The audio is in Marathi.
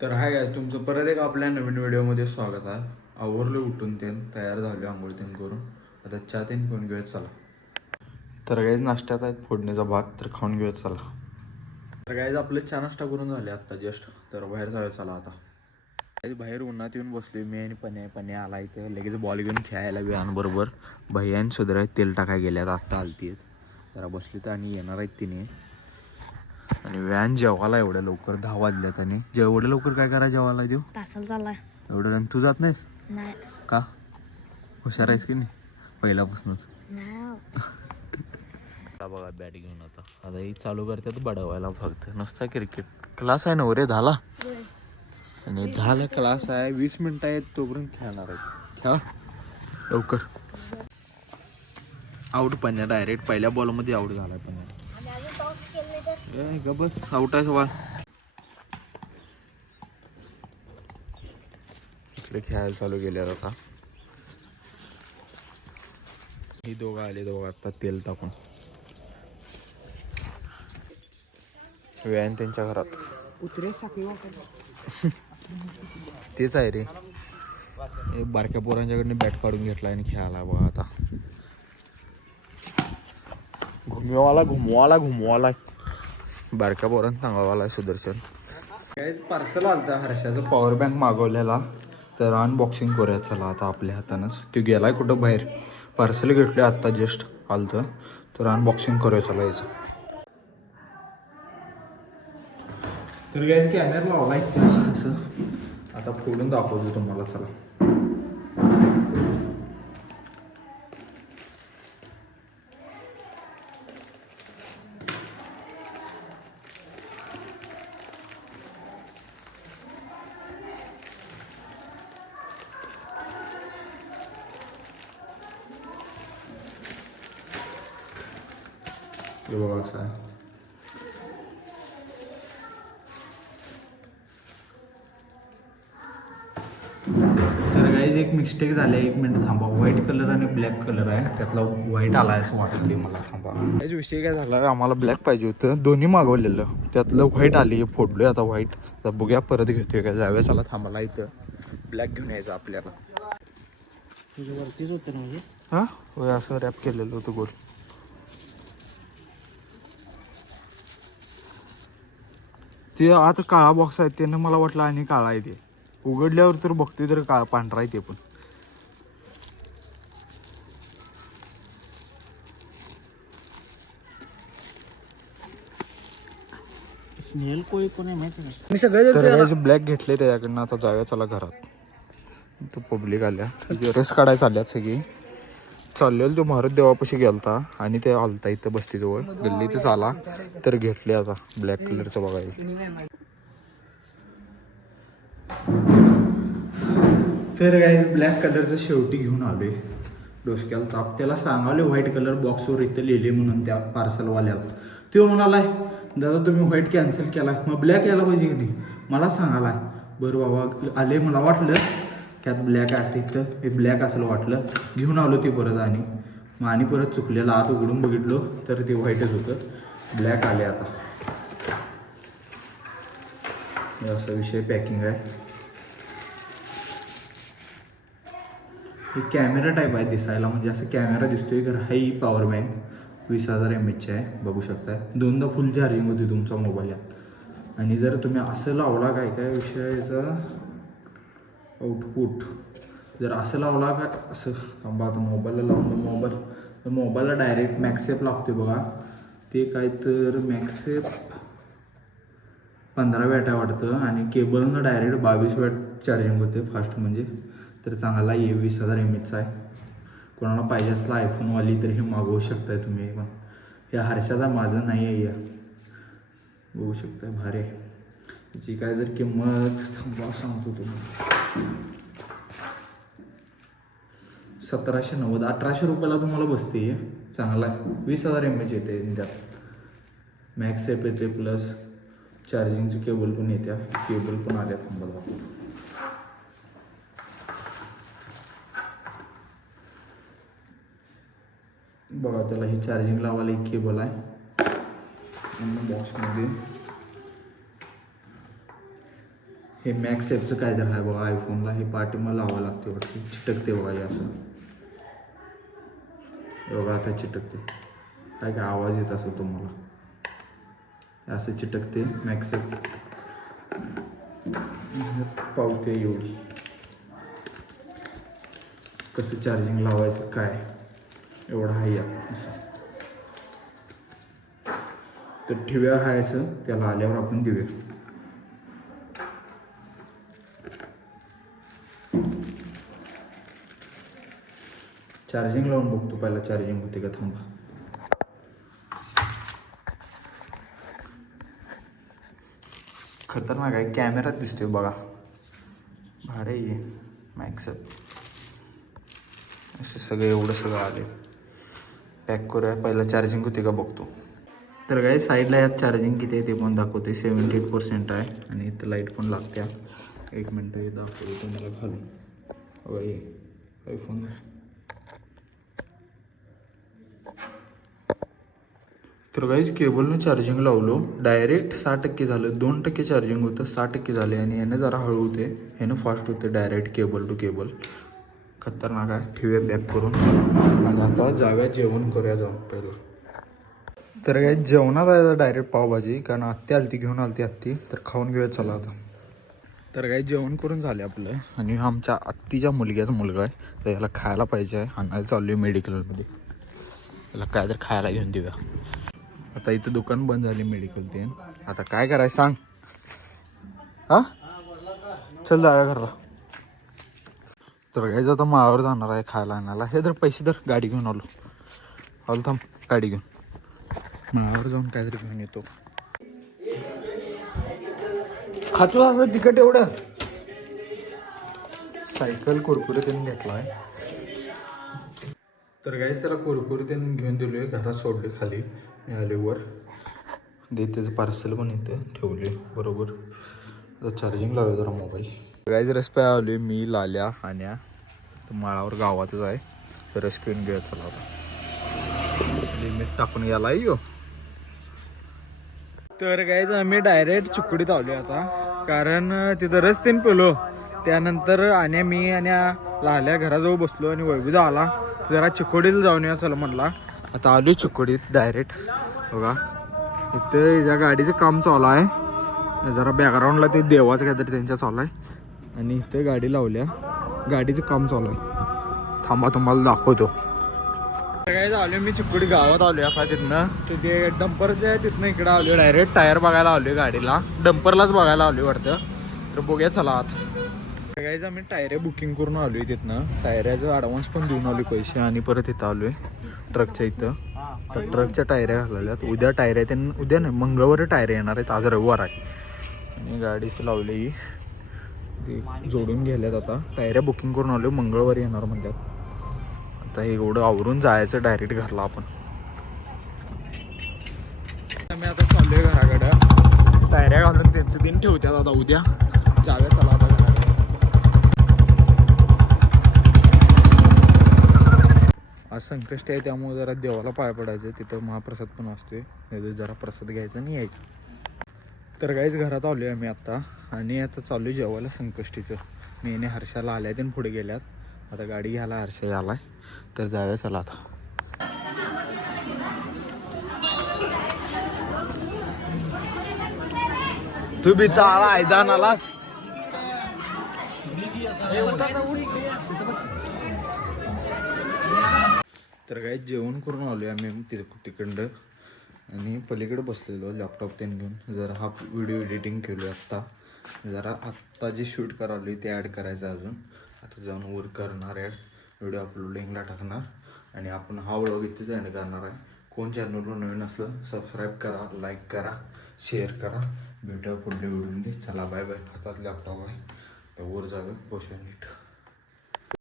तर हाय गाइस, तुमचं परत एक आपल्या नवीन व्हिडिओमध्ये स्वागत आहे. आवरलो उठून तयार झालो आंघोळ करून. आता चहा पिऊन घेऊयात चला. तर गाइस नाश्त्यात आहेत फोडणीचा भात, तर खाऊन घेऊयात चला. तर गाइस आपलं चहा नाश्ता करून झाले आत्ता जस्ट. तर बाहेर जाऊया चला आता. गाइस बाहेर उन्हात येऊन बसलोय मी आणि पण्या आला इथं लगेच बॉल घेऊन खेळायला वेळांबरोबर. भैया आणि सुधरा तेल टाकाय गेल्यात आत्ता आलती जरा बसली तर आणि येणार आहेत तिने. आणि व्यान जेवायला एवढ्या लवकर 10 वाजल्यात आणि एवढ्या लवकर काय करा जेवायला देऊ तासाला चाललाय. एवढं आणि तू जात नाहीस नाही का? हुशार आहेस की नाही पहिल्यापासूनच. बघा बॅट घेऊन आता ही चालू करतात बडवायला फक्त नसता क्रिकेट क्लास आहे ना रे 10ला आणि 10ला क्लास आहे. 20 मिनिटं आहेत तोपर्यंत खेळणार आहे. खेळा लवकर. आउट पण्या डायरेक्ट पहिल्या बॉलमध्ये आउट झाला पण्या. ग बस आउट आहे सवाल. इकडे खेळायला चालू केले आता. ही दोघं आले आता तेल टाकून. व्यान त्यांच्या घरात तेच आहे रे. बारक्या पोरांच्याकडनं बॅट काढून घेतला आणि खेळायला बघा आता. घुमवाला बारक्या पोरांना सांगावाला सुदर्शन. काहीच पार्सल आलतं हर्षाचं पॉवर बँक मागवलेला. तर अनबॉक्सिंग करूया चला आता आपल्या हातानंच. तो गेलाय कुठं बाहेर. पार्सल घेतले आत्ता जस्ट आलतं. तर अनबॉक्सिंग करूया चला याचं. तर गाइस कॅमेरा लावलाय असं आता फोडून दाखवतो तुम्हाला चला. हे बघा असं आहे. तर गाइस एक मिस्टेक झाली. 1 मिनिट थांबा. व्हाईट कलर आणि ब्लॅक कलर आहे. त्यातला व्हाईट आला असं वाटलं मला. थांबा. याच विषय काय झाला, आम्हाला ब्लॅक पाहिजे होतं. दोन्ही मागवलेलं. त्यातलं व्हाईट आली. फोडलोय आता व्हाईट. तर बघूया परत घेतोय का ज्यावेळेस आला थांबाला इथं ब्लॅक घेऊन यायचं आपल्याला. वरतीच होतं ना म्हणजे. हां होय असं रॅप केलेलं होतं गोल. ते आता काळा बॉक्स आहे त्यानं मला वाटलं आणि काळा आहे. ते उघडल्यावर तर बघतोय तर काळा पांढरा आहे ते पण. स्नेल कोळी कोण आहे माहिती नाही. मी सगळे ब्लॅक घेतले त्याच्याकडनं. आता जाऊया चला घरात. तो पब्लिक आल्या रेस काढायला चालल्यात सगळी. चाललेलं तो मारुत देवापाशी गेलता आणि ते आलता इथं बसती जवळ गल्लीतच आला. तर घेतले आता ब्लॅक कलरचं बघायला. तर गाइस ब्लॅक कलरचं शेवटी घेऊन आलोय. डोसक्याला ताप. त्याला सांगाले व्हाईट कलर बॉक्सवर इथं लिहिले म्हणून त्या पार्सलवाल्याला. तो म्हणालाय दादा तुम्ही व्हाईट कॅन्सल केला मग ब्लॅक यायला पाहिजे की नाही मला सांगालाय. बरं बाबा आले. मला वाटलं त्यात ब्लॅक असेल तर हे ब्लॅक असलं वाटलं. घेऊन आलो ते परत आणि परत चुकलेलं आत उघडून बघितलो तर ते व्हाईटच होतं. ब्लॅक आले आता. असा विषय पॅकिंग आहे. हे कॅमेरा टाईप आहे दिसायला. म्हणजे असं कॅमेरा दिसतोय तर हाई पॉवर बँक 20,000 mAh आहे बघू शकताय. 2दा फुल चार्जिंग होती तुमचा मोबाईल यात. आणि जर तुम्ही असं लावला काय विषयाचा आउटपुट जर असं लावला काय असं थांबा आता मोबाईलला लावून मोबाईलला डायरेक्ट मॅक्सेप लागतोय बघा. ते काय तर मॅक्सेप 15 वॅट आहे वाटतं आणि केबलनं डायरेक्ट 22 वॅट चार्जिंग होते फास्ट म्हणजे. तर चांगला 20,000 mAh आहे. कोणाला पाहिजे असला आयफोनवाली तर हे मागवू शकताय तुम्ही. पण हे हर्षाचा माझं नाही आहे या बघू शकताय. भारी आहे. त्याची काय जर किंमत थांबा सांगतो तुम्हाला. 1790 1800 रुपयाला तुम्हाला बसते. चांगला आहे. 20,000 mAh येते त्यात. मॅक्सेप येते प्लस चार्जिंगची केबल पण येत्या. केबल पण आल्या थांबा. बघा त्याला ही चार्जिंग लावायला एक केबल आहे बॉक्समध्ये. हे मॅक्सेपचं काय तर आहे बघा आयफोनला, हे पाठी मला लावावं लागते वाटते, चिटकते बघा हे असं. बघा आता चिटकते, काय काय आवाज येत असो तुम्हाला, हे असं चिटकते मॅक्सेप. पावते एवढी. कसं चार्जिंग लावायचं काय एवढं आहे या असं. तर ठेवूया हायचं, त्याला आल्यावर आपण देऊया. चार्जिंग लावून बघतो पहिला, चार्जिंग होते का थांबा. खतरनाक आहे, कॅमेरात दिसतोय बघा, भारी आहे मॅक्सअप. असे सगळे एवढं सगळं आले. पॅक करूया, पहिला चार्जिंग होते का बघतो. तर काही साईडला यात चार्जिंग किती आहे ते पण दाखवते, 78% आहे. आणि इथं लाईट पण लागत्या. 1 मिनटं हे दाखवतो तुम्हाला घालून. बघा हे आयफोन. तर काहीच केबलनं चार्जिंग लावलो, डायरेक्ट 6% झालं. 2% चार्जिंग होतं, 6% झाले. आणि ह्यानं जरा हळू होते, ह्यानं फास्ट होते डायरेक्ट केबल टू केबल. खतरनाक आहे. ठेवूया पॅक करून आणि आता जाऊया जेवण करूया जाऊन पहिलं. तर काही जेवणात आहे डायरेक्ट पावभाजी, कारण आत्ती आली ती घेऊन आली ती आत्ती, तर खाऊन घेऊया चला आता. तर काही जेवण करून झाले आपलं. आणि आमच्या आत्तीच्या मुलग्याचा मुलगा आहे, तर याला खायला पाहिजे आहे. आणायला चाललो आहे मेडिकलमध्ये, याला काय तर खायला घेऊन देऊया. आता इथं दुकान बंद झाली मेडिकल ते, आता काय करायचं सांग. हा चल जाऊया घरला. तर काहीच आता माळावर जाणार आहे खायला आणायला. हे तर पैसे तर गाडी घेऊन आलो थांब, गाडी घेऊन माळावर जाऊन काहीतरी घेऊन येतो. खातो असं तिकट एवढं. सायकल कुरकुरे त्यांनी घेतला आहे. तर काहीच त्याला कुरकुरे त्यांनी घेऊन दिलोय, घरात सोडले खाली. आले वर दे, त्याचं पार्सल पण इथं ठेवले बरोबर. आता चार्जिंग लावूया जरा मोबाईल. काहीच रस प्या आलोय मी, लाल्या आण्या. तर माळावर गावातच आहे, तर रस पिऊन घेऊया चला आता. लिमिट टाकून गेला यो. तर काहीच आम्ही डायरेक्ट चिकोडीत आलो आता, कारण तिथं रस तीन पिलो. त्यानंतर आणि मी आणि लाल्या घराजवळ बसलो आणि वैभव आला, जरा चिकोडीला जाऊन या चला म्हणला. आता आलो चिकोडीत डायरेक्ट. बघा इथं याच्या गाडीचं काम चालू आहे, जरा बॅकग्राऊंडला ते देवाचं काहीतरी त्यांच्या चालू आहे. आणि इथं गाडी लावल्या, गाडीचं काम चालू आहे. थांबा तुम्हाला दाखवतो. काय आलो मी चिकोडी गावात आलो असा, तिथनं ते डंपर जे आहे तिथनं इकडं आलो डायरेक्ट. टायर बघायला आलो गाडीला, डंपरलाच बघायला आलो वाटतं. तर बघूया चला आत. काहीच आम्ही टायरे बुकिंग करून आलोय तिथनं, टायऱ्याचं ॲडव्हान्स पण देऊन आलो पैसे. आणि परत इथं आलोय ट्रकच्या इथं. तर ट्रकच्या टायऱ्या घालवल्यात, उद्या टायऱ्या त्यांना, उद्या नाही मंगळवारी टायऱ्या येणार आहेत, आज रविवार आहे. आणि गाडी इथं लावली, ती जोडून घ्यायल्यात. आता टायऱ्या बुकिंग करून आलो, मंगळवारी येणार म्हणल्यात. आता हे एवढं आवरून जायचं डायरेक्ट घरला आपण. आम्ही आता चाललोय घराकडं, टायऱ्या घालून त्यांचं दिन ठेवतात आता, उद्या जाऊया चला आता घराकडे. आज संकष्टी आहे, त्यामुळे जरा देवाला पाय पडायचं. तिथं महाप्रसाद पण असतोय, तिथं जरा प्रसाद घ्यायचा आणि यायचं. तर काहीच घरात आलो आहे आम्ही आता, आणि आता चालू आहे जेवायला संकष्टीचं. मी आणि हर्षाला आल्या आणि पुढे गेल्यात. आता गाडी घ्यायला हर्षा आलाय, तर जाऊया चला आता. तू बी तर आला ऐदान आलास. तर काही जेवण करून आलो आहे आम्ही तिकडं, आणि पलीकडे बसलेलो लॅपटॉप त्यांनी घेऊन. जरा हा व्हिडिओ एडिटिंग केलो आत्ता, जरा आत्ता जे शूट करावली ते ॲड करायचं अजून. आता जाऊन वर करणार ॲड, व्हिडिओ अपलोडिंगला टाकणार. आणि आपण हा व्लॉग इथेच एंड करणार आहे. कोण चॅनलवर नवीन असलं सबस्क्राईब करा, लाईक करा, शेअर करा. भेटूया पुढल्या व्हिडिओमध्ये. चला बाय बाय. हातात लॅपटॉप आहे, तर वर जाऊया, बसूया नीट.